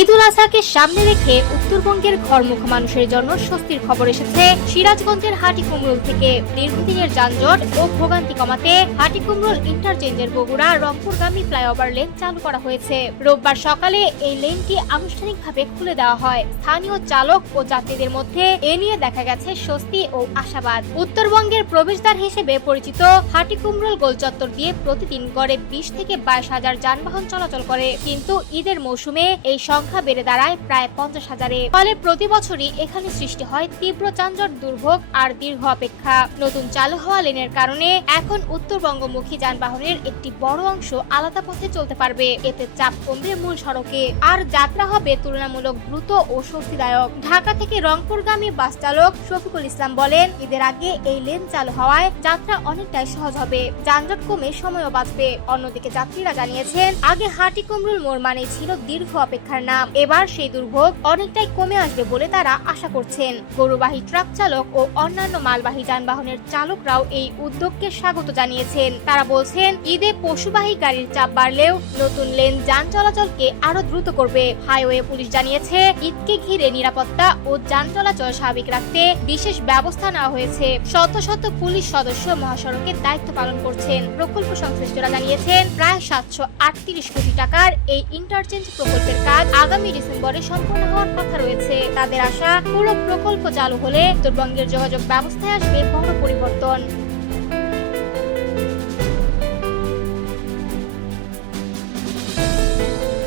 ঈদ উল আজহাকে সামনে রেখে উত্তরবঙ্গের ঘরমুখ মানুষের জন্য স্বস্তির খবর এসেছে। সিরাজগঞ্জের হাটিকুমরুল থেকে দীর্ঘদিনের যানজট ও ভোগান্তি কমাতে হাটিকুমরুল ইন্টারচেঞ্জের বগুড়া রংপুরগামী ফ্লাইওভার লেন চালু করা হয়েছে। রোববার সকালে এই লেনটি আনুষ্ঠানিকভাবে খুলে দেওয়া হয়। স্থানীয় চালক ও যাত্রীদের মধ্যে এ নিয়ে দেখা গেছে স্বস্তি ও আশাবাদ। উত্তরবঙ্গের প্রবেশদ্বার হিসেবে পরিচিত হাটিকুমরুল গোলচত্বর দিয়ে প্রতিদিন গড়ে 20 থেকে 22 হাজার যানবাহন চলাচল করে, কিন্তু ঈদের মৌসুমে এই সংখ্যা বেড়ে দাঁড়ায় প্রায় 50,000-এ। ফলে প্রতি বছরই এখানে সৃষ্টি হয় তীব্র যানজট, দুর্ভোগ আর দীর্ঘ অপেক্ষা। নতুন চালু হওয়া লেনের কারণে এখন উত্তরবঙ্গমুখী যানবাহনের একটি বড় অংশ আলাদা পথে চলতে পারবে। এতে চাপ কমবে মূল সড়কে, আর যাত্রা হবে তুলনামূলক দ্রুত ও স্বস্তিদায়ক। ঢাকা থেকে রংপুরগামী বাস চালক শফিকুল ইসলাম বলেন, ঈদের আগে এই লেন চালু হওয়ায় যাত্রা অনেকটাই সহজ হবে, যানজট কমে সময়ও বাঁচবে। অন্যদিকে যাত্রীরা জানিয়েছেন, আগে হাটিকুমরুল মোড় মানে ছিল দীর্ঘ অপেক্ষার নাম। এবার সেই দুর্ভোগ অনেকটাই কমে আসবে বলে তারা আশা করছেন। গরুবাহী ট্রাক চালক ও অন্যান্য মালবাহী যানবাহনের চালকরাও এই উদ্যোগকে স্বাগত জানিয়েছেন। তারা বলছেন, ঈদে পশুবাহী গাড়ির চাপ বাড়লেও নতুন লেন যান চলাচলকে আরো দ্রুত করবে। হাইওয়ে পুলিশ জানিয়েছে, ঈদকে ঘিরে নিরাপত্তা ও যান চলাচল স্বাভাবিক রাখতে বিশেষ ব্যবস্থা নেওয়া হয়েছে। শত শত পুলিশ সদস্য মহাসড়কের দায়িত্ব পালন করছেন। প্রকল্প সংশ্লিষ্টরা জানিয়েছেন, প্রায় 738 কোটি টাকার এই ইন্টারচেঞ্জ প্রকল্পের কাজ আগামী ডিসেম্বরে সম্পন্ন হওয়ার কথা রয়েছে। তাদের আশা, পুরো প্রকল্প চালু হলে উত্তরবঙ্গের যোগাযোগ ব্যবস্থায় আসবে বড় পরিবর্তন।